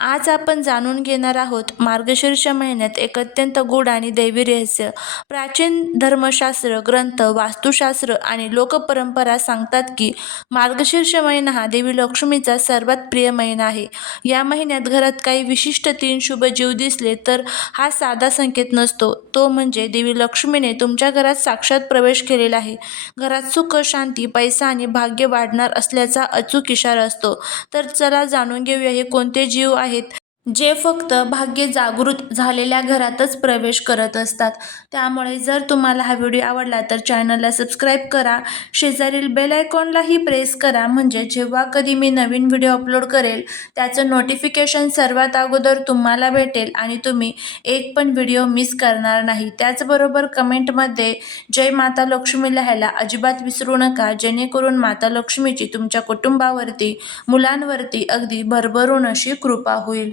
आज आपण जाणून घेणार आहोत मार्गशीर्ष महिन्यात एक अत्यंत गूढ आणि दैवी रहस्य. प्राचीन धर्मशास्त्र ग्रंथ वास्तुशास्त्र आणि लोकपरंपरा सांगतात की मार्गशीर्ष महिना हा देवी लक्ष्मीचा सर्वात प्रिय महिना आहे. या महिन्यात घरात काही विशिष्ट तीन शुभ जीव दिसले तर हा साधा संकेत नसतो. तो म्हणजे देवी लक्ष्मीने तुमच्या घरात साक्षात प्रवेश केलेला आहे. घरात सुख शांती पैसा आणि भाग्य वाढणार असल्याचा अचूक इशारा असतो. तर चला जाणून घेऊया हे कोणते जीव आहे आहेत. जे फक्त भाग्य जागृत झालेल्या घरातच प्रवेश करत असतात. त्यामुळे जर तुम्हाला हा व्हिडिओ आवडला तर चॅनलला सबस्क्राईब करा. शेजारील बेल आयकॉनलाही प्रेस करा. म्हणजे जेव्हा कधी मी नवीन व्हिडिओ अपलोड करेल त्याचं नोटिफिकेशन सर्वात अगोदर तुम्हाला भेटेल आणि तुम्ही एक पण व्हिडिओ मिस करणार नाही. त्याचबरोबर कमेंटमध्ये जय माता लक्ष्मी लिहायला अजिबात विसरू नका. जेणेकरून माता लक्ष्मीची तुमच्या कुटुंबावरती मुलांवरती अगदी भरभरून अशी कृपा होईल.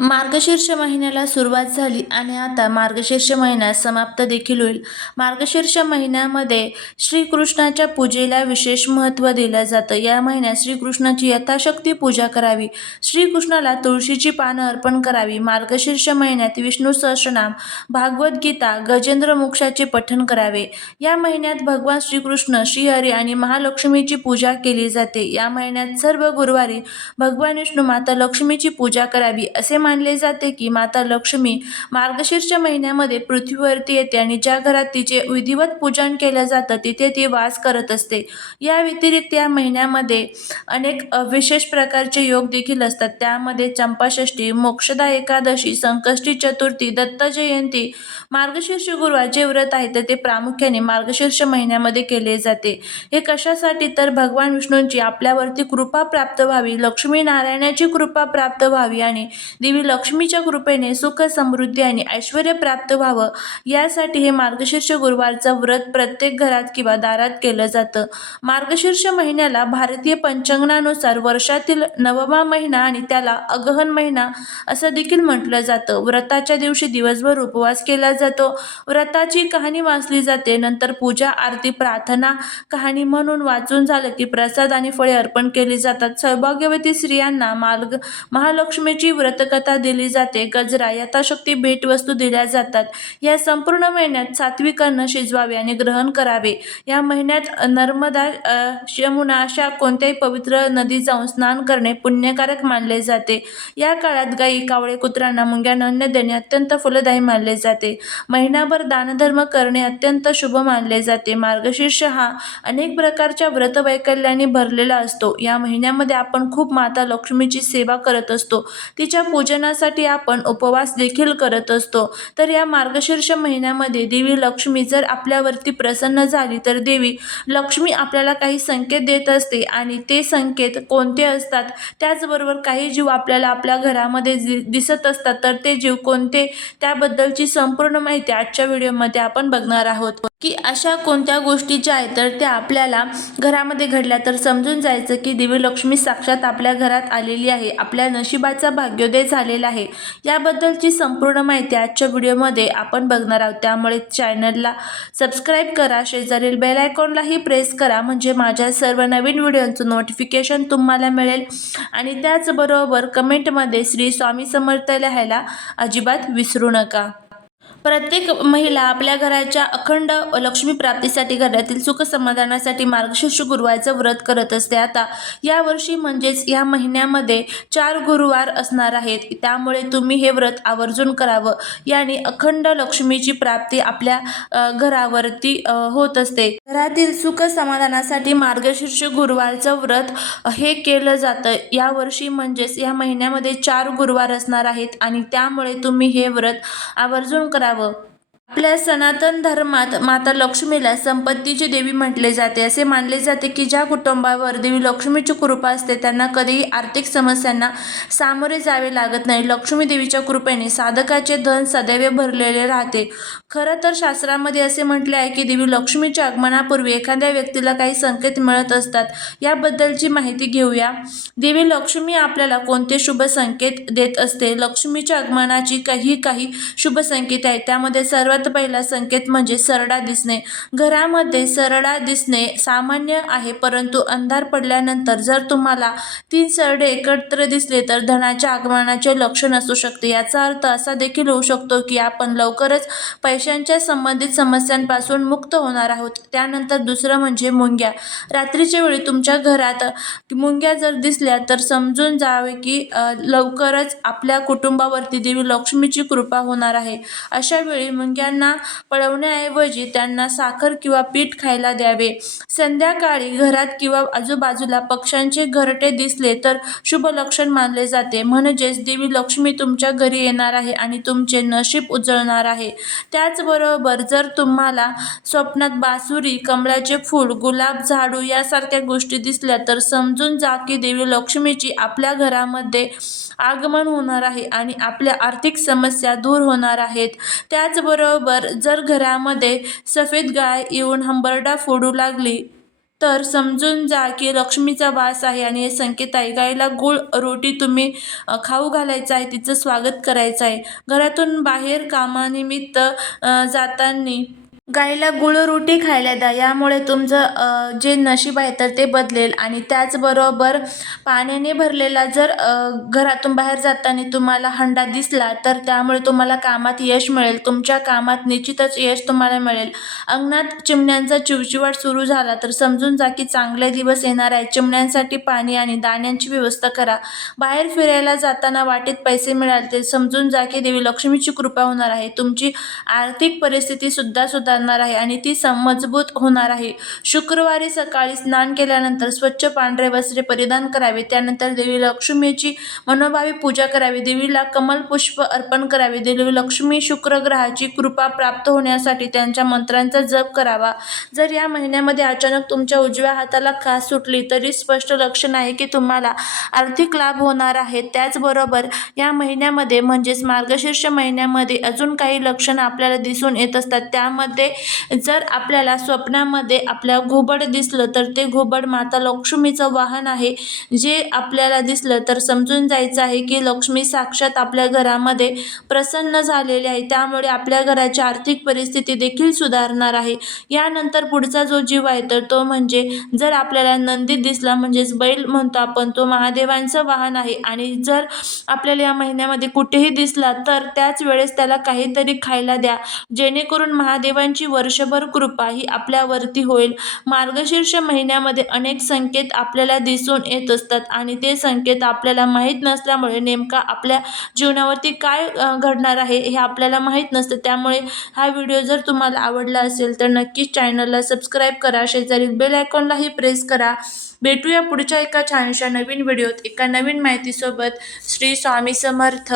मार्गशीर्ष महिन्याला सुरुवात झाली आणि आता मार्गशीर्ष महिना समाप्त देखील होईल. मार्गशीर्ष महिन्यामध्ये श्रीकृष्णाच्या पूजेला विशेष महत्त्व दिलं जातं. या महिन्यात श्रीकृष्णाची यथाशक्ती पूजा करावी. श्रीकृष्णाला तुळशीची पानं अर्पण करावी. मार्गशीर्ष महिन्यात विष्णू सहस्रनाम भागवत गीता गजेंद्र मोक्षाचे पठण करावे. या महिन्यात भगवान श्रीकृष्ण श्रीहरी आणि महालक्ष्मीची पूजा केली जाते. या महिन्यात सर्व गुरुवारी भगवान विष्णू माता लक्ष्मीची पूजा करावी असे असे मानले जाते की माता लक्ष्मी मार्गशीर्ष महिन्यामध्ये पृथ्वीवरती येते आणि ज्या घरात तिचे विधिवत पूजन केलं जातं तिथे ती वास करत असते. या व्यतिरिक्त या महिन्यामध्ये अनेक विशेष प्रकारचे योग देखील असतात. त्यामध्ये चंपाषष्ठी मोक्षदा एकादशी संकष्टी चतुर्थी दत्त जयंती मार्गशीर्ष गुरुवार जे व्रत आहे तर ते प्रामुख्याने मार्गशीर्ष महिन्यामध्ये केले जाते. हे कशासाठी? तर भगवान विष्णूंची आपल्यावरती कृपा प्राप्त व्हावी लक्ष्मी नारायणाची कृपा प्राप्त व्हावी आणि देवी लक्ष्मीच्या कृपेने सुख समृद्धी आणि ऐश्वर प्राप्त व्हावं. यासाठी हे मार्गशीर्ष गुरुवारचं व्रत प्रत्येक घरात किंवा दारात केलं जातं. मार्गशीर्ष महिन्याला भारतीय पंचांगणानुसार वर्षातील नवमा महिना आणि त्याला अगहन महिना असं देखील म्हटलं जातं. व्रताच्या दिवशी दिवसभर उपवास केला जातो. व्रताची कहाणी वाचली जाते. नंतर पूजा आरती प्रार्थना कहाणी म्हणून वाचून झालं की प्रसाद आणि फळे अर्पण केली जातात. सौभाग्यवती स्त्रियांना मार्ग महालक्ष्मीची व्रत पथकथा दिली जाते गजरा यथाशक्ती भेटवस्तू दिल्या जातात. या संपूर्ण महिन्यात सात्विक अन्न शिजवावे आणि ग्रहण करावे. या महिन्यात नर्मदा यमुना अशा कोणत्याही पवित्र नदी जाऊन स्नान करणे पुण्यकारक मानले जाते. या काळात गायी कावळे कुत्र्यांना मुंग्यांना अन्न देणे अत्यंत फलदायी मानले जाते. महिनाभर दानधर्म करणे अत्यंत शुभ मानले जाते. मार्गशीर्ष हा अनेक प्रकारच्या व्रतवैकल्याने भरलेला असतो. या महिन्यामध्ये आपण खूप माता लक्ष्मीची सेवा करत असतो. तिच्या पूजनासाठी आपण उपवास देखील करत असतो. तर या मार्गशीर्ष महिन्यामध्ये देवी लक्ष्मी जर आपल्यावरती प्रसन्न झाली तर देवी लक्ष्मी आपल्याला काही संकेत देत असते आणि ते संकेत कोणते असतात? त्याचबरोबर काही जीव आपल्याला आपल्या घरामध्ये दिसत असतात. तर ते जीव कोणते? त्याबद्दलची संपूर्ण माहिती आजच्या व्हिडिओमध्ये आपण बघणार आहोत. की अशा कोणत्या गोष्टी ज्या आहेत तर त्या आपल्याला घरामध्ये घडल्या तर समजून जायचं की देवी लक्ष्मी साक्षात आपल्या घरात आलेली आहे आपल्या नशिबाचा भाग्योदय झालेला आहे. याबद्दलची संपूर्ण माहिती आजच्या व्हिडिओमध्ये आपण बघणार आहोत. त्यामुळे चॅनलला सबस्क्राईब करा शेजारील बेल आयकॉनलाही प्रेस करा म्हणजे माझ्या सर्व नवीन व्हिडिओचं नोटिफिकेशन तुम्हाला मिळेल. आणि त्याचबरोबर कमेंटमध्ये श्री स्वामी समर्थ लिहायला अजिबात विसरू नका. प्रत्येक महिला आपल्या घराच्या अखंड लक्ष्मी प्राप्तीसाठी घरातील सुख समाधानासाठी मार्गशीर्ष गुरुवारचं व्रत करत असते. आता यावर्षी म्हणजेच या महिन्यामध्ये चार गुरुवार असणार आहेत. त्यामुळे तुम्ही हे व्रत आवर्जून करावं. याने अखंड लक्ष्मीची प्राप्ती आपल्या घरावरती होत असते. घरातील सुख समाधानासाठी मार्गशीर्ष गुरुवारचं व्रत हे केलं जातं. यावर्षी म्हणजेच या महिन्यामध्ये चार गुरुवार असणार आहेत आणि त्यामुळे तुम्ही हे व्रत आवर्जून करा करावं आपल्या सनातन धर्मात माता लक्ष्मीला संपत्तीची देवी म्हटले जाते. असे मानले जाते की ज्या कुटुंबावर देवी लक्ष्मीची कृपा असते त्यांना कधीही आर्थिक समस्यांना सामोरे जावे लागत नाही. लक्ष्मी देवीच्या कृपेने साधकाचे धन सदैव भरलेले राहते. खरं तर शास्त्रामध्ये असे म्हटले आहे की देवी लक्ष्मीच्या आगमनापूर्वी एखाद्या व्यक्तीला काही संकेत मिळत असतात. याबद्दलची माहिती घेऊया. देवी लक्ष्मी आपल्याला कोणते शुभ संकेत देत असते? लक्ष्मीच्या आगमनाची काही काही शुभ संकेत आहेत. त्यामध्ये सर्वात सर्वात पहिला संकेत म्हणजे सरडा दिसणे. घरामध्ये सरडा दिसणे सामान्य आहे परंतु अंधार पडल्यानंतर जर तुम्हाला तीन सरडे एकत्र दिसले तर धनाच्या आगमनाचे लक्षण असू शकते. याचा अर्थ असा देखील होऊ शकतो की आपण लवकरच पैशांच्या संबंधित समस्यांपासून मुक्त होणार आहोत. त्यानंतर दुसरं म्हणजे मुंग्या. रात्रीच्या वेळी तुमच्या घरात मुंग्या जर दिसल्या तर समजून जावे की लवकरच आपल्या कुटुंबावरती देवी लक्ष्मीची कृपा होणार आहे. अशा वेळी मुंग्या मुलांना पळवण्याऐवजी त्यांना साखर किंवा पीठ खायला द्यावे. संध्याकाळी घरात किंवा आजूबाजूला पक्ष्यांचे घरटे दिसले तर शुभ लक्षण मानले जाते. म्हणजेच देवी लक्ष्मी तुमच्या घरी येणार आहे आणि तुमचे नशीब उजळणार आहे. त्याचबरोबर जर तुम्हाला स्वप्नात बासुरी कमळाचे फूल गुलाब झाडू यासारख्या गोष्टी दिसल्या तर समजून जा की देवी लक्ष्मीची आपल्या घरामध्ये आगमन होणार आहे आणि आपल्या आर्थिक समस्या दूर होणार आहेत. त्याचबरोबर जर घरामध्ये सफेद गाय येऊन हंबरडा फोडू लागली तर समजून जा की लक्ष्मीचा वास आहे आणि हे संकेत आहे. गाईला गुळ रोटी तुम्ही खाऊ घालायचं आहे तिचं स्वागत करायचं आहे. घरातून बाहेर कामानिमित्त जाताना गाईला गुळ रोटी खायला द्या. यामुळे तुमचं जे नशीब आहे तर ते बदलेल. आणि त्याचबरोबर पाण्याने भरलेला जर घरातून बाहेर जाताना तुम्हाला हंडा दिसला तर त्यामुळे तुम्हाला कामात यश मिळेल. तुमच्या कामात निश्चितच यश तुम्हाला मिळेल. अंगणात चिमण्यांचा चिवचिवाट सुरू झाला तर समजून जा की चांगले दिवस येणार आहे चिमण्यांसाठी पाणी आणि दाण्यांची व्यवस्था करा. बाहेर फिरायला जाताना वाटेत पैसे मिळाले ते समजून जा की देवी लक्ष्मीची कृपा होणार आहे. तुमची आर्थिक परिस्थितीसुद्धा सुद्धा करणार आहे आणि ती सम मजबूत होणार आहे. शुक्रवारी सकाळी स्नान केल्यानंतर स्वच्छ पांढरे वस्त्रे परिधान करावे. त्यानंतर देवी लक्ष्मीची मनोभावी पूजा करावी. देवीला कमल पुष्प अर्पण करावे. देवी लक्ष्मी शुक्रग्रहाची कृपा प्राप्त होण्यासाठी त्यांच्या मंत्रांचा जप करावा. जर या महिन्यामध्ये अचानक तुमच्या उजव्या हाताला खास सुटली तरी स्पष्ट लक्षण आहे की तुम्हाला आर्थिक लाभ होणार आहे. त्याचबरोबर या महिन्यामध्ये म्हणजेच मार्गशीर्ष महिन्यामध्ये अजून काही लक्षणं आपल्याला दिसून येत असतात. त्यामध्ये जर आपल्याला स्वप्नामध्ये आपल्या घोबड दिसलं तर ते घोबड माता लक्ष्मीचं वाहन आहे. जे आपल्याला दिसलं तर समजून जायचं आहे की लक्ष्मी साक्षात आपल्या घरामध्ये प्रसन्न झालेली आहे. त्यामुळे आपल्या घराची आर्थिक परिस्थिती देखील सुधारणार आहे. यानंतर पुढचा जो जीव आहे तर तो म्हणजे जर आपल्याला नंदी दिसला म्हणजेच बैल म्हणतो आपण तो महादेवांचं वाहन आहे. आणि जर आपल्याला या महिन्यामध्ये कुठेही दिसला तर त्याच वेळेस त्याला काहीतरी खायला द्या. जेणेकरून देवांची वर्षभर कृपा ही आपल्यावरती होईल. मार्गशीर्ष महिन्यामध्ये अनेक संकेत आपल्याला दिसून येत असतात आणि ते संकेत आपल्याला माहीत नसल्यामुळे नेमका आपल्या जीवनावरती काय घडणार आहे हे आपल्याला माहीत नसतं. त्यामुळे हा व्हिडिओ जर तुम्हाला आवडला असेल तर नक्कीच चॅनलला सबस्क्राईब करा. शेजारी बेल आयकॉनलाही प्रेस करा. भेटूया पुढच्या एका छानशा नवीन व्हिडिओत. एका नवीन माहितीसोबत. श्री स्वामी समर्थ.